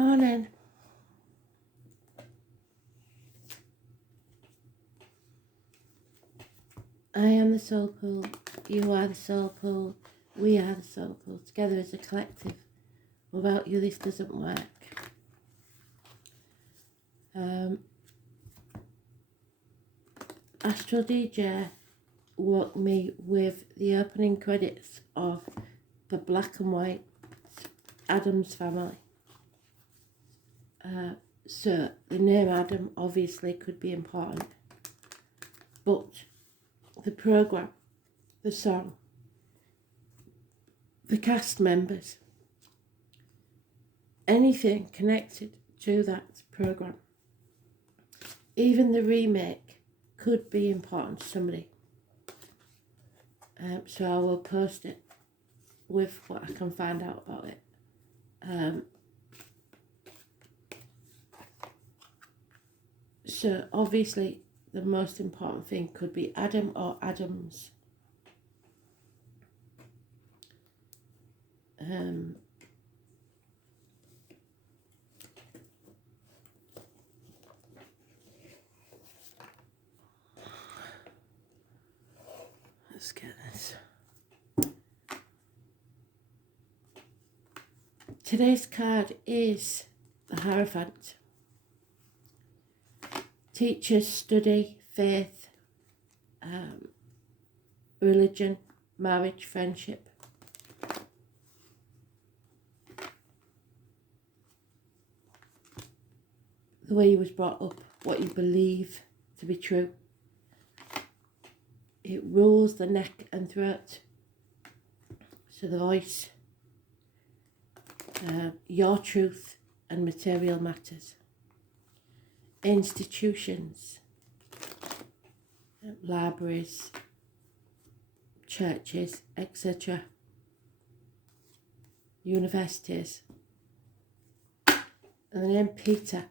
morning. I am the soul pool, you are the soul pool, we are the soul pool, together as a collective. Without you this doesn't work. Astral DJ woke me with the opening credits of the black and white Addams Family. So the name Adam obviously could be important, but the programme, the song, the cast members, anything connected to that programme, even the remake could be important to somebody. So I will post it with what I can find out about it. So obviously the most important thing could be Adam or Adams. Let's get this. Today's card is the Hierophant. Teachers, study, faith, religion, marriage, friendship. The way you was brought up, what you believe to be true. It rules the neck and throat. So the voice, your truth and material matters. Institutions, libraries, churches, etc. Universities. And the name Peter.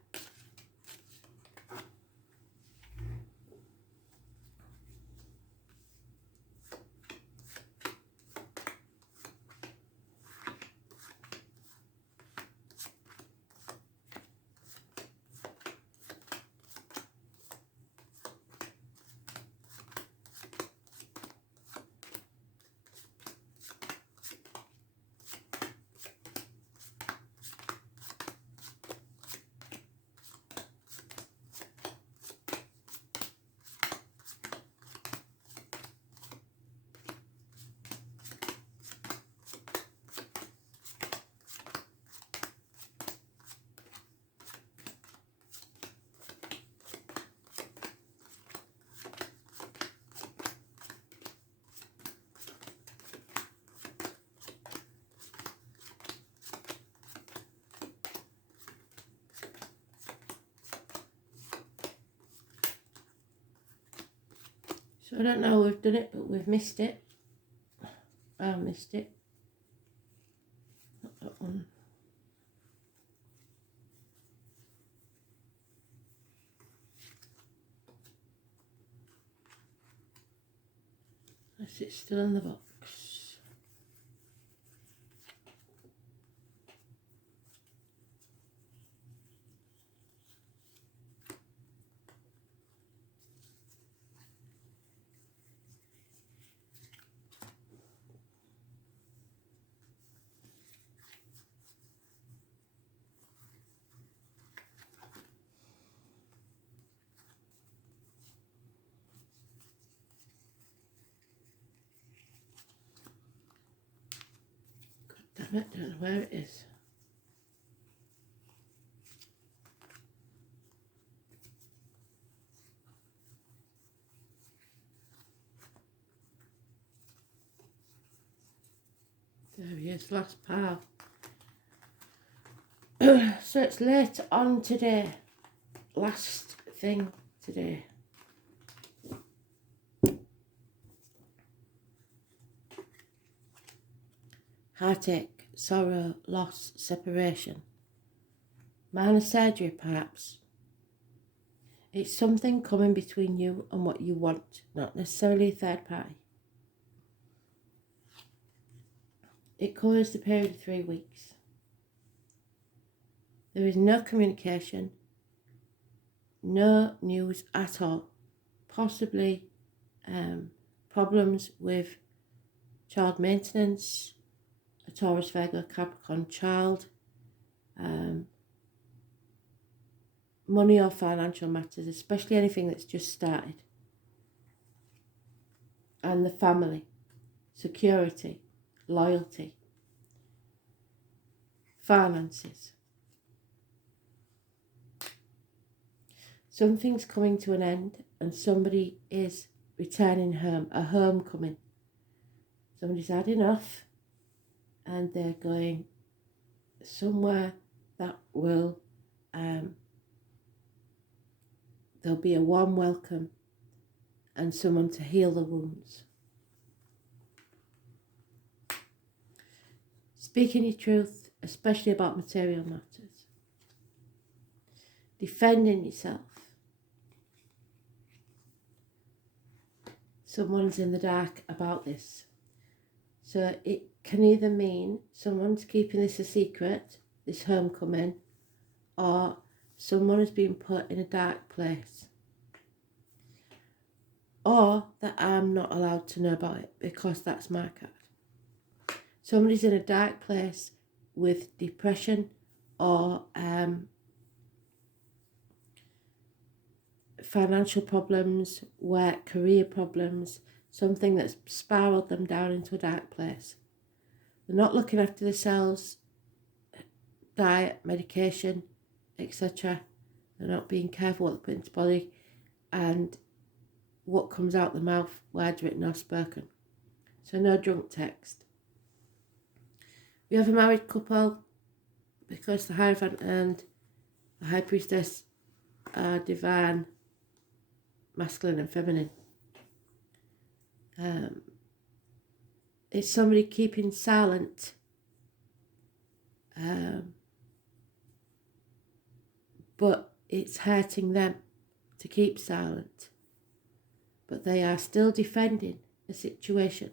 So I don't know how we've done it, but we've missed it. I missed it. Not that one. Is it still in the box? Damn it, don't know where it is. There he is, last pile. So it's late on today. Last thing today. Heartache, sorrow, loss, separation. Minor surgery, perhaps. It's something coming between you and what you want, not necessarily a third party. It covers the period of 3 weeks. There is no communication, no news at all. Possibly problems with child maintenance, a Taurus, Virgo, Capricorn child, money or financial matters, especially anything that's just started. And the family, security, loyalty, finances. Something's coming to an end and somebody is returning home, a homecoming. Somebody's had enough and they're going somewhere that will, there'll be a warm welcome and someone to heal the wounds. Speaking your truth, especially about material matters. Defending yourself. Someone's in the dark about this. So it can either mean someone's keeping this a secret, this homecoming, or someone has been put in a dark place. Or that I'm not allowed to know about it because that's my card. Somebody's in a dark place with depression or financial problems, work, career problems, something that's spiraled them down into a dark place. They're not looking after themselves, diet, medication, etc. They're not being careful what they put into the body and what comes out the mouth, words written or spoken. So no drunk text. We have a married couple because the Hierophant and the High Priestess are divine, masculine and feminine. It's somebody keeping silent, but it's hurting them to keep silent. But they are still defending the situation.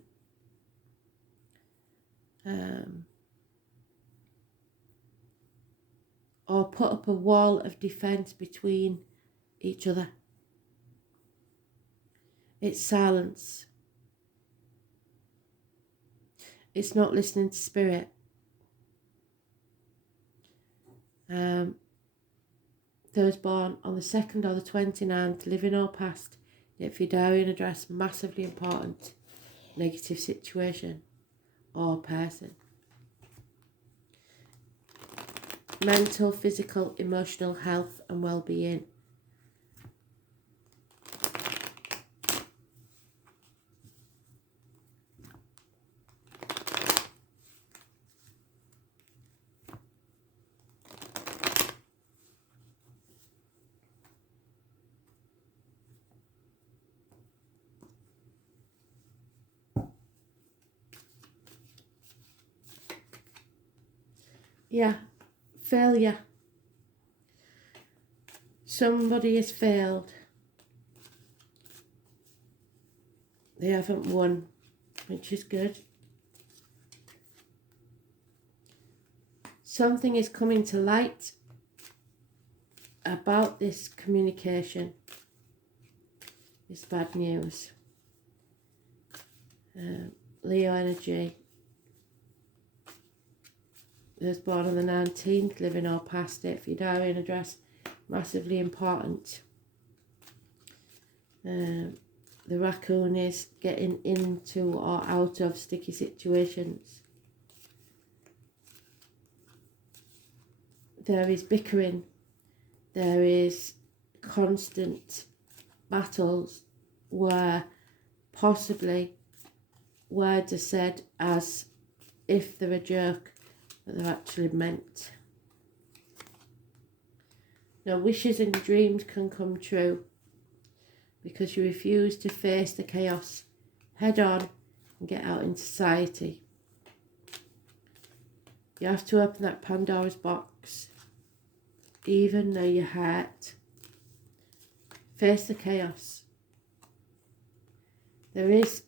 Or put up a wall of defence between each other. It's silence. It's not listening to spirit. Those born on the 2nd or the 29th, living or past, yet for your diary and address, massively important, negative situation or person. Mental, physical, emotional health and well-being. Yeah, failure. Somebody has failed. They haven't won, which is good. Something is coming to light about this communication. It's bad news. Leo energy. Those born on the 19th, living or past it, for your diary and address, massively important. The raccoon is getting into or out of sticky situations. There is bickering. There is constant battles where possibly words are said as if they're a joke, but they're actually meant. Now, wishes and dreams can come true because you refuse to face the chaos head on and get out in society. You have to open that Pandora's box, even though you're hurt. Face the chaos. There is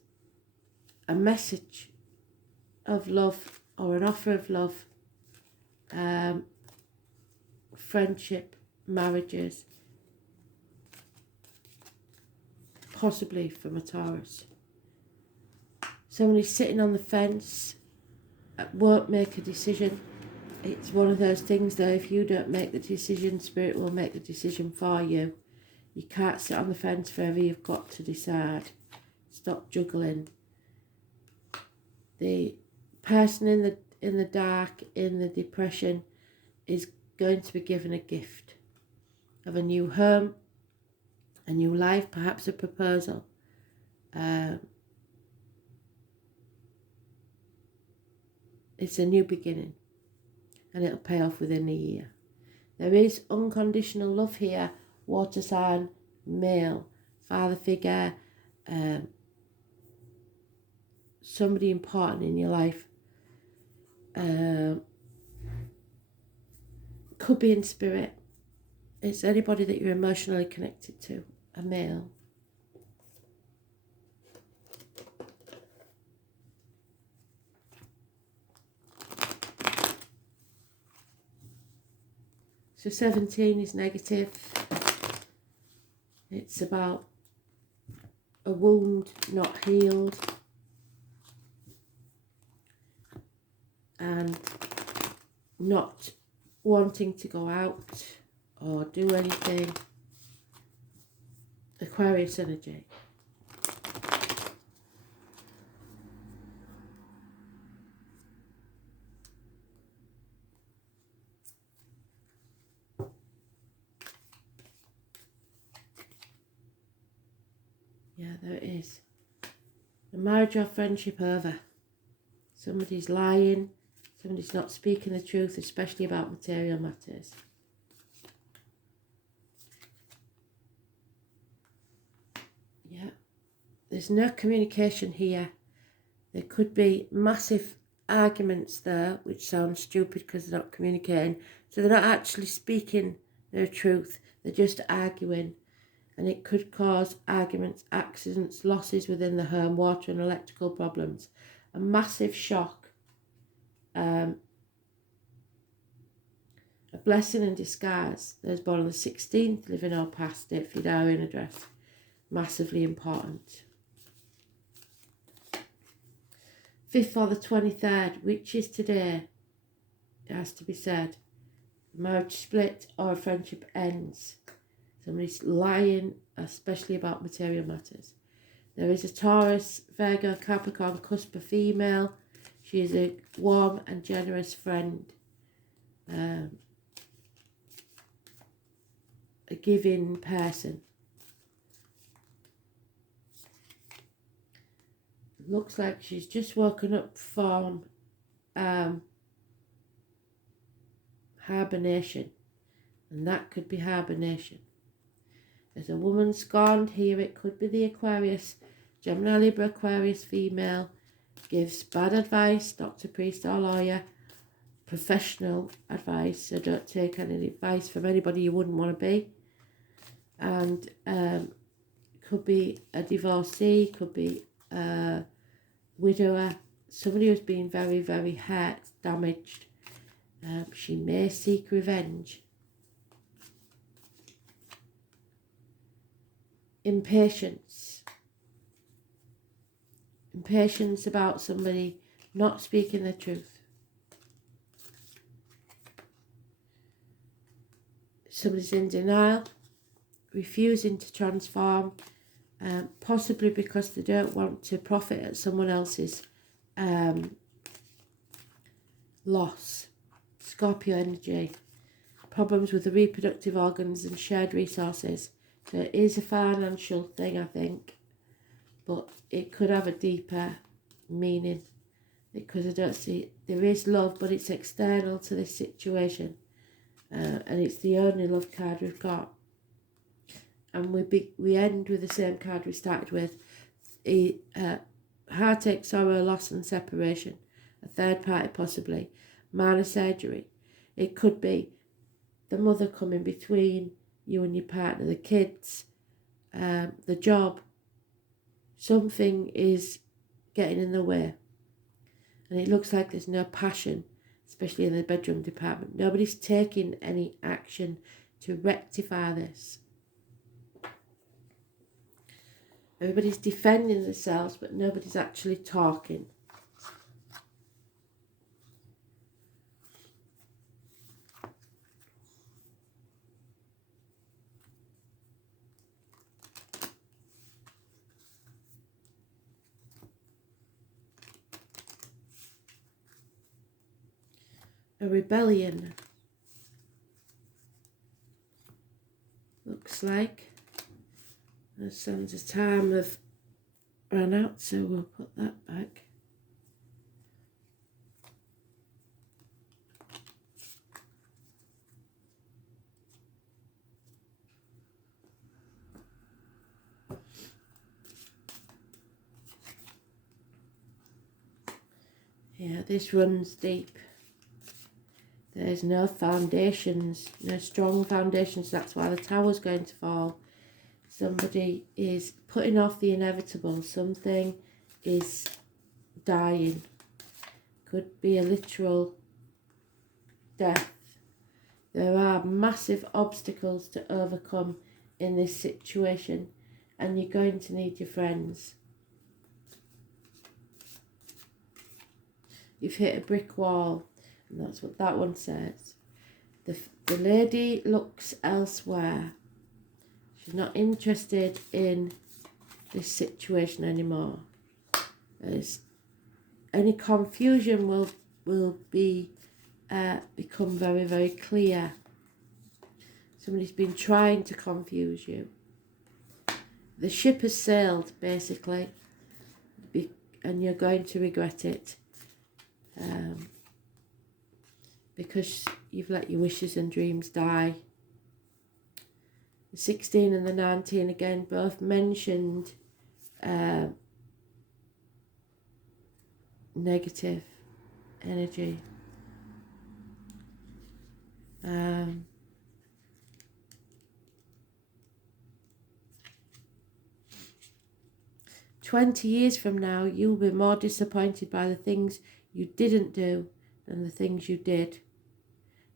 a message of love or an offer of love friendship, marriages, possibly from a Taurus. Somebody sitting on the fence, won't make a decision. It's one of those things though, if you don't make the decision, Spirit will make the decision for you. You can't sit on the fence forever, you've got to decide. Stop juggling. The person in the dark, in the depression, is going to be given a gift of a new home, a new life, perhaps a proposal. It's a new beginning, and it'll pay off within a year. There is unconditional love here, water sign, male, father figure, somebody important in your life. Could be in spirit. It's anybody that you're emotionally connected to, a male. So 17 is negative. It's about a wound not healed. And not wanting to go out or do anything. Aquarius energy. Yeah, there it is. A marriage or friendship over. Somebody's lying. Somebody's not speaking the truth, especially about material matters. Yeah. There's no communication here. There could be massive arguments there, which sounds stupid because they're not communicating. So they're not actually speaking their truth. They're just arguing. And it could cause arguments, accidents, losses within the home, water and electrical problems. A massive shock. A blessing in disguise. Those born on the 16th, living or past it, for your diary and address. Massively important. 5th or the 23rd, which is today, it has to be said. A marriage split or a friendship ends. Somebody's lying, especially about material matters. There is a Taurus, Virgo, Capricorn, cusp of female. She is a warm and generous friend. A giving person. Looks like she's just woken up from hibernation. And that could be hibernation. There's a woman scorned here. It could be the Aquarius. Gemini, Libra, Aquarius, female. Gives bad advice, doctor, priest or lawyer. Professional advice. So don't take any advice from anybody you wouldn't want to be. And could be a divorcee. Could be a widower. Somebody who's been very, very hurt, damaged. She may seek revenge. Impatience. Impatience about somebody not speaking the truth. Somebody's in denial, refusing to transform, possibly because they don't want to profit at someone else's loss. Scorpio energy. Problems with the reproductive organs and shared resources. So it is a financial thing, I think, but it could have a deeper meaning because I don't see, there is love, but it's external to this situation, and it's the only love card we've got. And we end with the same card we started with, heartache, sorrow, loss and separation, a third party possibly, minor surgery. It could be the mother coming between you and your partner, the kids, the job. Something is getting in the way. And it looks like there's no passion. especially in the bedroom department. Nobody's taking any action to rectify this. Everybody's defending themselves, but nobody's actually talking. A rebellion. Looks like. That sounds a time have run out, so we'll put that back. Yeah, this runs deep. There's no foundations, no strong foundations. That's why the tower's going to fall. Somebody is putting off the inevitable. Something is dying. Could be a literal death. There are massive obstacles to overcome in this situation, and you're going to need your friends. You've hit a brick wall, and that's what that one says. The lady looks elsewhere. She's not interested in this situation anymore. There's any confusion will be become very, very clear. Somebody's been trying to confuse you. The ship has sailed, basically, and you're going to regret it. Because you've let your wishes and dreams die. The 16 and the 19 again both mentioned negative energy. 20 years from now, you'll be more disappointed by the things you didn't do than the things you did.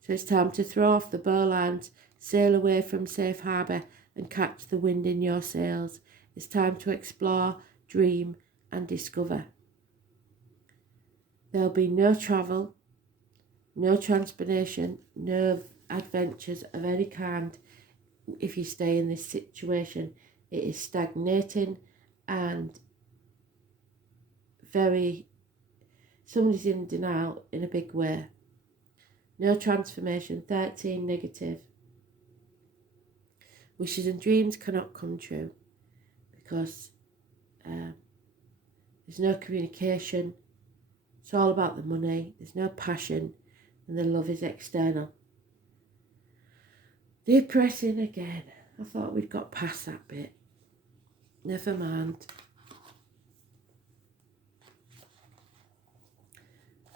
So it's time to throw off the bowlines, sail away from safe harbour and catch the wind in your sails. It's time to explore, dream and discover. There'll be no travel, no transportation, no adventures of any kind if you stay in this situation. It is stagnating and somebody's in denial in a big way. No transformation, 13 negative. Wishes and dreams cannot come true because there's no communication. It's all about the money. There's no passion and the love is external. Depressing again. I thought we'd got past that bit. Never mind.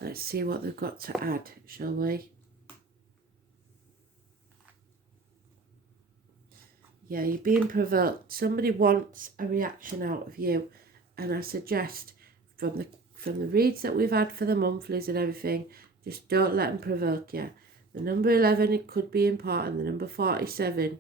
Let's see what they've got to add, shall we? Yeah, you're being provoked. Somebody wants a reaction out of you, and I suggest from the reads that we've had for the monthlies and everything, just don't let them provoke you. The number 11, it could be important. The number 47.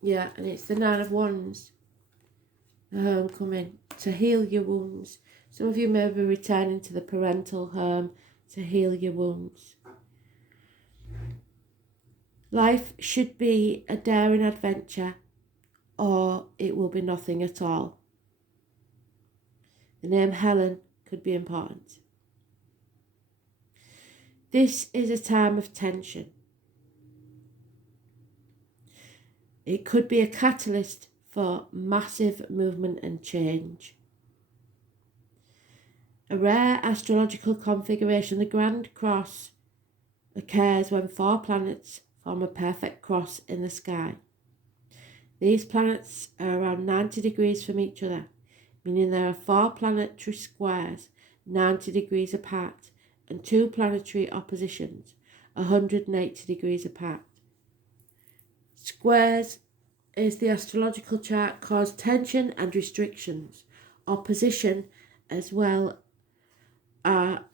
Yeah, and it's the 9 of Wands. The homecoming, to heal your wounds. Some of you may be returning to the parental home to heal your wounds. Life should be a daring adventure, or it will be nothing at all. The name Helen could be important. This is a time of tension. It could be a catalyst for massive movement and change. A rare astrological configuration, the Grand Cross, occurs when 4 planets form a perfect cross in the sky. These planets are around 90 degrees from each other, meaning there are 4 planetary squares 90 degrees apart and 2 planetary oppositions. 180 degrees apart. Squares is the astrological chart cause tension and restrictions. Opposition as well are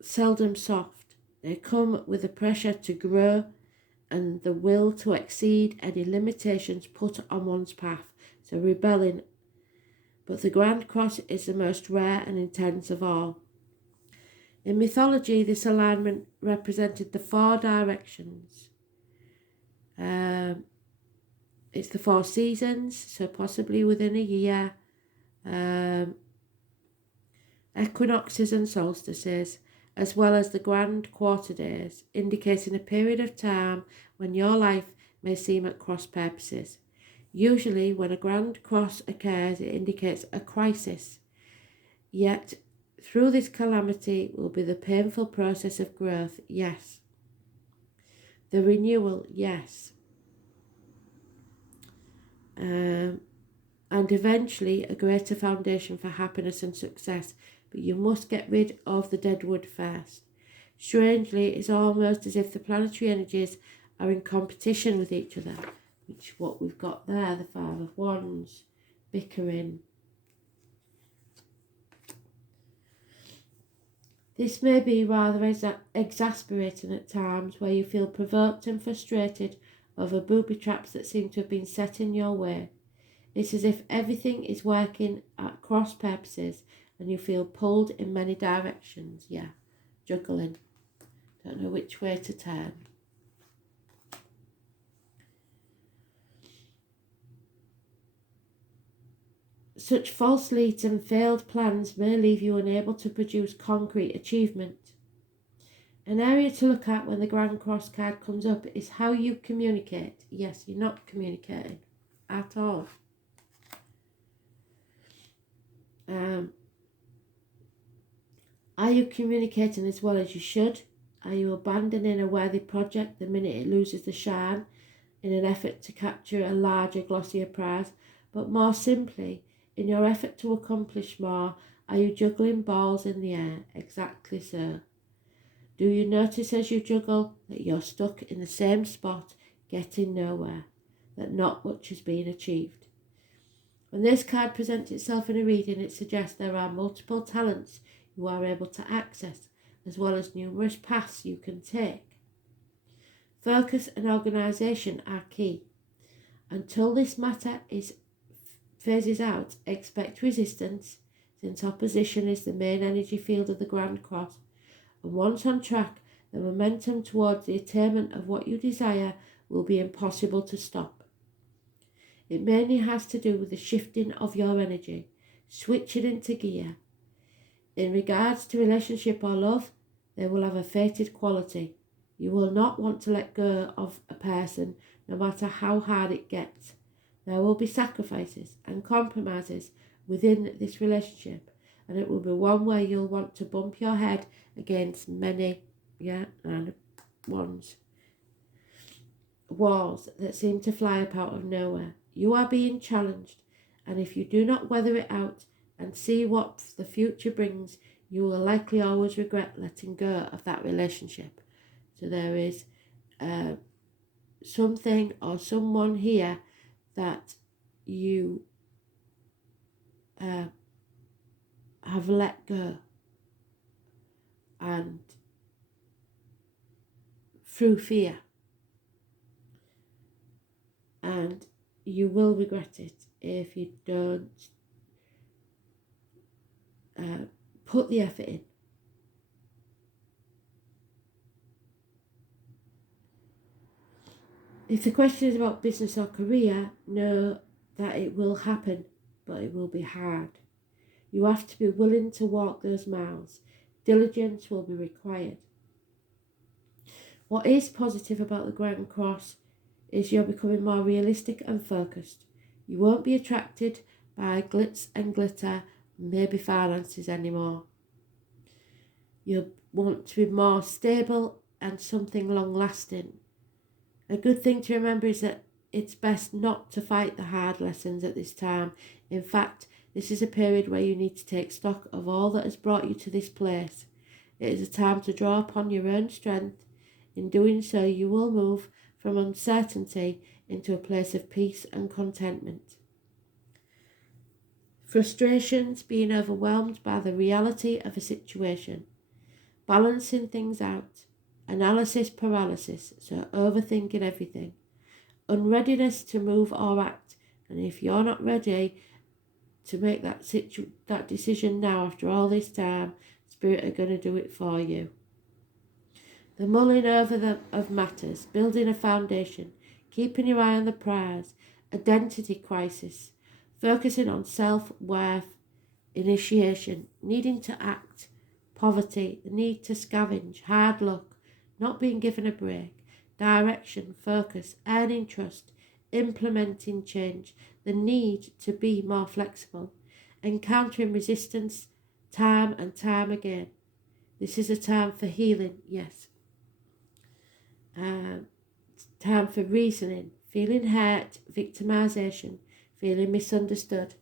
seldom soft. They come with the pressure to grow and the will to exceed any limitations put on one's path, so rebelling. But the Grand Cross is the most rare and intense of all. In mythology, this alignment represented the 4 directions. It's the 4 seasons, so possibly within a year. Equinoxes and solstices, as well as the grand quarter days, indicating a period of time when your life may seem at cross purposes. Usually, when a grand cross occurs, it indicates a crisis. Yet, through this calamity will be the painful process of growth, yes. The renewal, yes. And eventually a greater foundation for happiness and success, but you must get rid of the dead wood first. Strangely, it's almost as if the planetary energies are in competition with each other, which is what we've got there, the 5 of Wands, bickering. This may be rather exasperating at times, where you feel provoked and frustrated over booby traps that seem to have been set in your way. It's as if everything is working at cross purposes and you feel pulled in many directions. Yeah, juggling. Don't know which way to turn. Such false leads and failed plans may leave you unable to produce concrete achievement. An area to look at when the Grand Cross card comes up is how you communicate. Yes, you're not communicating at all. Are you communicating as well as you should? Are you abandoning a worthy project the minute it loses the shine in an effort to capture a larger, glossier prize? But more simply, in your effort to accomplish more, are you juggling balls in the air? Exactly so. Do you notice as you juggle that you're stuck in the same spot, getting nowhere, that not much has been achieved? When this card presents itself in a reading, it suggests there are multiple talents you are able to access, as well as numerous paths you can take. Focus and organisation are key. Until this matter phases out, expect resistance, since opposition is the main energy field of the Grand Cross. And once on track, the momentum towards the attainment of what you desire will be impossible to stop. It mainly has to do with the shifting of your energy, switching into gear. In regards to relationship or love, they will have a fated quality. You will not want to let go of a person, no matter how hard it gets. There will be sacrifices and compromises within this relationship, and it will be one where you'll want to bump your head against many, walls that seem to fly up out of nowhere. You are being challenged, and if you do not weather it out and see what the future brings, you will likely always regret letting go of that relationship. So there is something or someone here that you have let go, and through fear, and you will regret it if you don't put the effort in. If the question is about business or career, know that it will happen, but it will be hard. You have to be willing to walk those miles. Diligence will be required. What is positive about the Grand Cross is you're becoming more realistic and focused. You won't be attracted by glitz and glitter, maybe finances anymore. You want to be more stable and something long-lasting. A good thing to remember is that it's best not to fight the hard lessons at this time. In fact, this is a period where you need to take stock of all that has brought you to this place. It is a time to draw upon your own strength, In doing so, you will move from uncertainty into a place of peace and contentment. Frustrations, being overwhelmed by the reality of a situation. Balancing things out. Analysis paralysis, so overthinking everything. Unreadiness to move or act. And if you're not ready to make that decision now after all this time, Spirit are going to do it for you. The mulling over of matters, building a foundation, keeping your eye on the prize, identity crisis, focusing on self-worth, initiation, needing to act, poverty, the need to scavenge, hard luck, not being given a break, direction, focus, earning trust, implementing change, the need to be more flexible, encountering resistance time and time again. This is a time for healing, yes. Time for reasoning, feeling hurt, victimization, feeling misunderstood,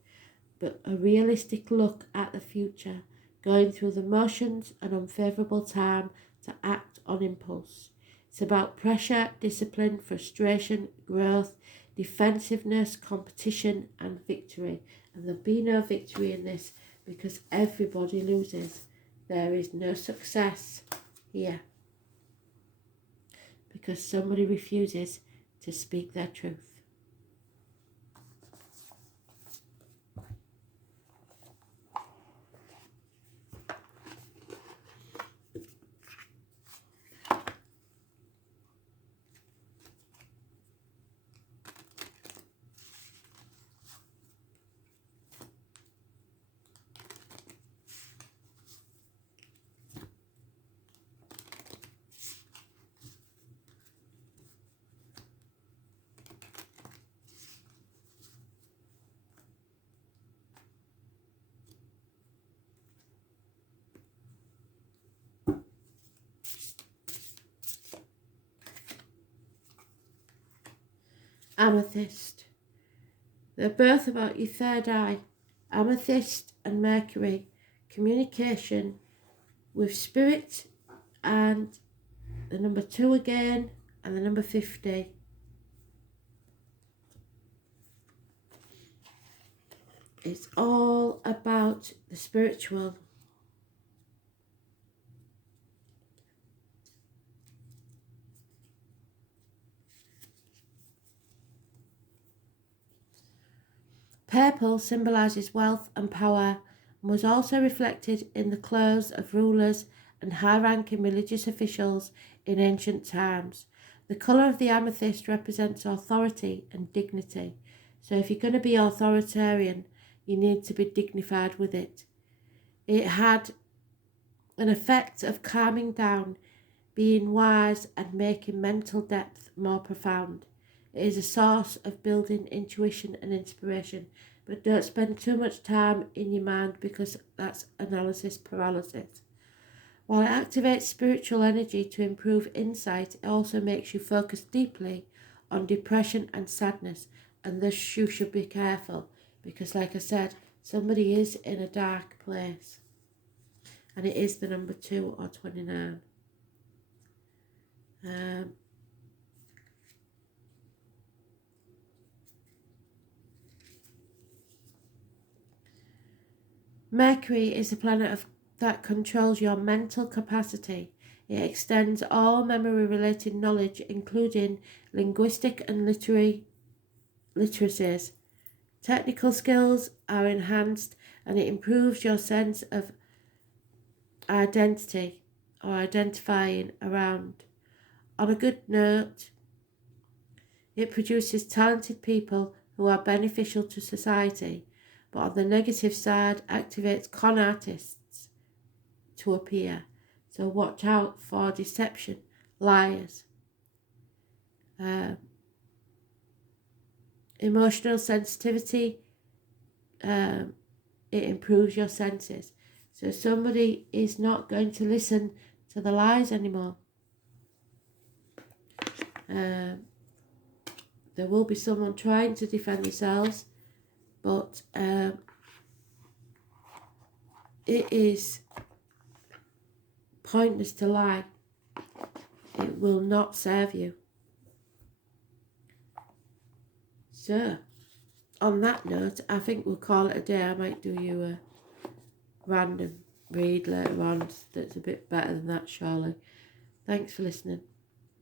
but a realistic look at the future, going through the motions, an unfavourable time to act on impulse. It's about pressure, discipline, frustration, growth, defensiveness, competition and victory. And there'll be no victory in this because everybody loses. There is no success here because somebody refuses to speak their truth. Amethyst. They're both about your third eye. Amethyst and Mercury. Communication with spirit and the number 2 again and the number 50. It's all about the spiritual. Purple symbolises wealth and power and was also reflected in the clothes of rulers and high-ranking religious officials in ancient times. The colour of the amethyst represents authority and dignity. So if you're going to be authoritarian, you need to be dignified with it. It had an effect of calming down, being wise and making mental depth more profound. It is a source of building intuition and inspiration, but don't spend too much time in your mind because that's analysis paralysis. While it activates spiritual energy to improve insight, it also makes you focus deeply on depression and sadness, and thus you should be careful because, like I said, somebody is in a dark place, and it is the number 2 or 29. Mercury is a planet that controls your mental capacity. It extends all memory-related knowledge, including linguistic and literacies. Technical skills are enhanced, and it improves your sense of identity or identifying around. On a good note, it produces talented people who are beneficial to society, but on the negative side, activates con artists to appear. So watch out for deception, liars. Emotional sensitivity, it improves your senses. So somebody is not going to listen to the lies anymore. There will be someone trying to defend themselves, but it is pointless to lie. It will not serve you. So, on that note, I think we'll call it a day. I might do you a random read later on that's a bit better than that, surely. Thanks for listening.